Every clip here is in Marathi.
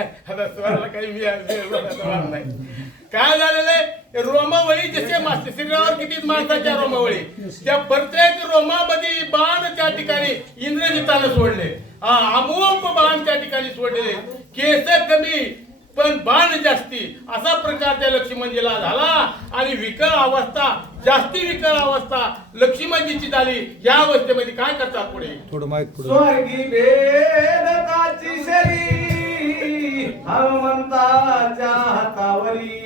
आता स्वराला काही नाही. काय झालेलं आहे, रोमावळी जसे शरीरावर किती माणसाच्या रोमावळी, त्या प्रत्येक रोमामध्ये बाण त्या ठिकाणी इंद्रजितानं सोडले. अमोघ बाण त्या ठिकाणी सोडले. केस कमी पण बाण जास्ती, असा प्रकार त्या लक्ष्मणजीला झाला. आणि विकळ अवस्था, जास्ती विकळ अवस्था लक्ष्मणजीची झाली. या अवस्थेमध्ये काय करतात पुढे, थोडं माईक पुढे. स्वर्गी भेदताची शरी हनुमंताच्या हातावरी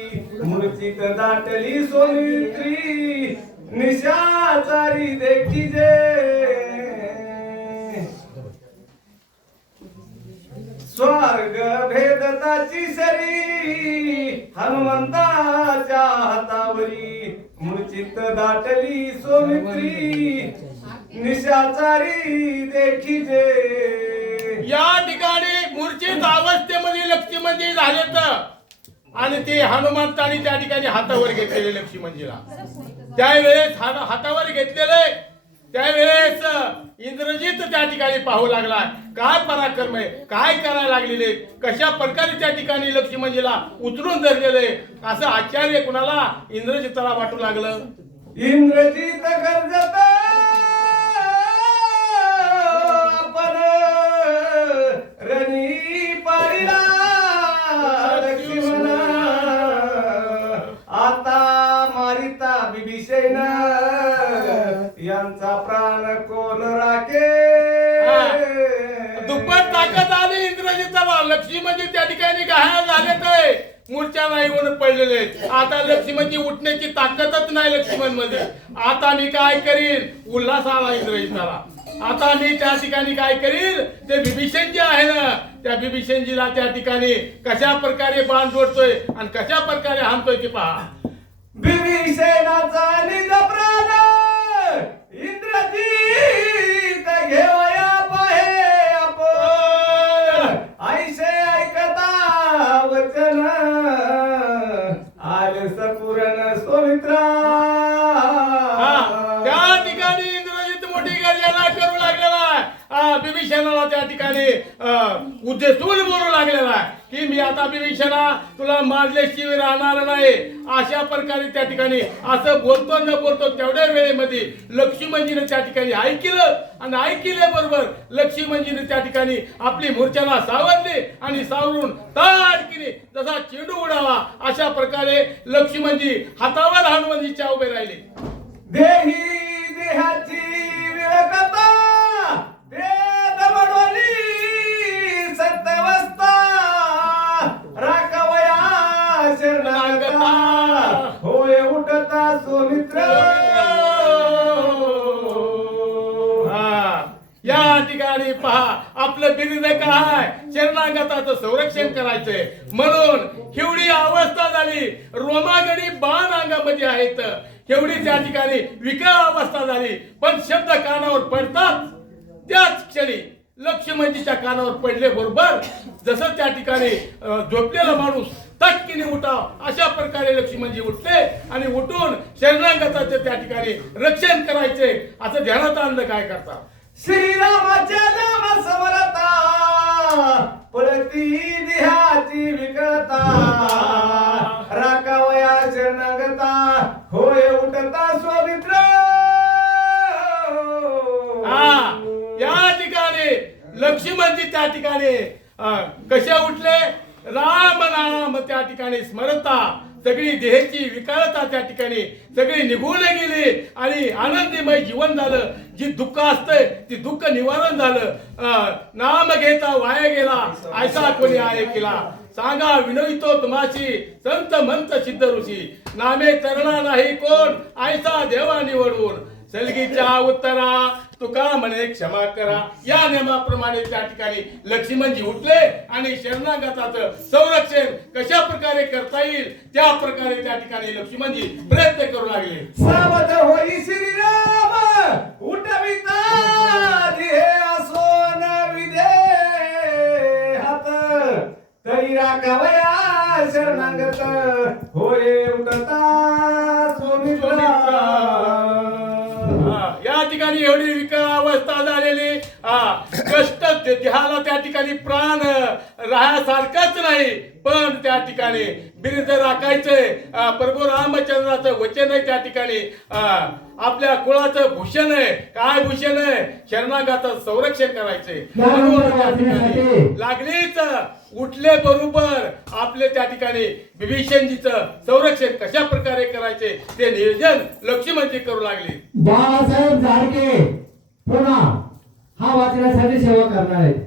मूर्छित दाटली सोनित्री निशाचारी देखी जे. स्वर्ग भेदताची शरी हनुमंताच्या हातावरी मूर्छित दाटली सोनित्री निशाचारी देखी जे. या ठिकाणी मूर्छित अवस्थेमध्ये लक्ष्मणजी झालेत आणि ते हनुमंताने त्या ठिकाणी हातावर घेतलेले लक्ष्मणजीला. त्यावेळेस हातावर घेतलेले त्यावेळेस इंद्रजित त्या ठिकाणी पाहू लागला. काय पराक्रम आहे, काय करायला लागलेले, कशा प्रकारे त्या ठिकाणी लक्ष्मणजीला उचलून धरलेले, असं आश्चर्य कुणाला इंद्रजिताला वाटू लागलं. इंद्रजित गर्जत आपण रणी पाहिला लक्ष्मण आता मारिता बिभीषण यांचा प्राण कोण राखे. दुप्पट ताकद आली इंद्रजिताला. लक्ष्मणजी त्या ठिकाणी घायल झाले, ते मूर्छा नाही होऊन पडलेले. आता लक्ष्मणजी उठण्याची ताकदच नाही लक्ष्मण मध्ये. आता मी काय करीन, उल्हास आला इंद्रजिताला. आता मी त्या ठिकाणी काय करीन, ते बिभीषण जे आहे ना, त्या बिभीषणजीला त्या ठिकाणी कशा प्रकारे बाण जोडतोय आणि कशा प्रकारे हाणतोय ते पहा. बिभीषणाचा निज प्राण इंद्रजित घेवया पाहे आपण ऐसे ऐकता वचन आल सपुरण सोमित्रा. त्या ठिकाणी इंद्रजित मोठी गर्जना करू लागलेला आहे. बिभीषणाला त्या ठिकाणी उद्देशून बोलू लागलेला आहे की मी आता बिभीषणा तुला मारल्याशिवाय राहणार नाही. अशा प्रकारे त्या ठिकाणी असं बोलतो न बोलतो तेवढ्या वेळेमध्ये लक्ष्मणजीने त्या ठिकाणी ऐकलं आणि ऐकल्याबरोबर लक्ष्मणजीने त्या ठिकाणी आपली मूर्छाला सावरली आणि सावरून ताडकीने जसा चेंडू उडाला अशा प्रकारे लक्ष्मणजी हातावर हनुमानजीच्या उभे राहिले. देही देहाची विळकता वेद वडवली सत्तवस्था राखवया शरणागता होय उठता सोमित्र. या ठिकाणी पहा आपलं बिरुद काय, शरणागताचं संरक्षण करायचंय म्हणून केवढी अवस्था झाली. रोमागणी बाण अंगामध्ये आहेत, केवढी त्या ठिकाणी विकळ अवस्था झाली. पण शब्द कानावर पडतात त्याच क्षणी लक्ष्मणजीच्या कानावर पडले बरोबर जसं त्या ठिकाणी झोपलेला माणूस तटकीने उठाव अशा प्रकारे लक्ष्मणजी उठले आणि उठून शरणागताचे त्या ठिकाणी रक्षण करायचे असं ध्यानात आणलं. काय करता, श्रीरामाच्या नाम समरता पळती देहाची विकळता राखावया शरणागता होय उठता सोमित्र. या ठिकाणी लक्ष्मणजी त्या ठिकाणी कशा उठले, राम नाम त्या ठिकाणी स्मरता सगळी देहाची विकळता त्या ठिकाणी सगळी निघून गेली आणि आनंदमय जीवन झालं. जी दुःख असतंय ती दुःख निवारण झालं. नाम घेता वाया गेला ऐसा कोणी आहे केला. सांगा विनवितो तुम्हाशी संत मंत सिद्ध ऋषी नामे तरणा नाही कोण ऐसा देवा निवडून. सलगीच्या उत्तरा तुका म्हणे क्षमा करा. या नियमाप्रमाणे त्या ठिकाणी लक्ष्मणजी उठले आणि शरणागताचं संरक्षण कशा प्रकारे करता येईल त्या प्रकारे त्या ठिकाणी लक्ष्मणजी प्रयत्न करू लागले. सावध होई श्रीराम उठविता देह असोन विधे हात तरी राखावया शरणागत होय उठता सोमित्रा. या ठिकाणी एवढी विकळ अवस्था झालेली कष्ट देहाला त्या ठिकाणी प्राण राहण्यासारखाच नाही, पण त्या ठिकाणी बिरुद राखायचंय. प्रभू रामचंद्राचं वचन आहे त्या ठिकाणी. आपल्या कुळाचं भूषण आहे. काय भूषण आहे? शरणागताचं संरक्षण करायचंय. म्हणून त्या ठिकाणी लागलीच उठले बरोबर आपले त्या ठिकाणी विभीषणजीचं संरक्षण कशा प्रकारे करायचे ते नियोजन लक्ष्मणजी करू लागले. बाळासाहेब जारगे पुन्हा हा वाचण्यासाठी सेवा करणार आहेत.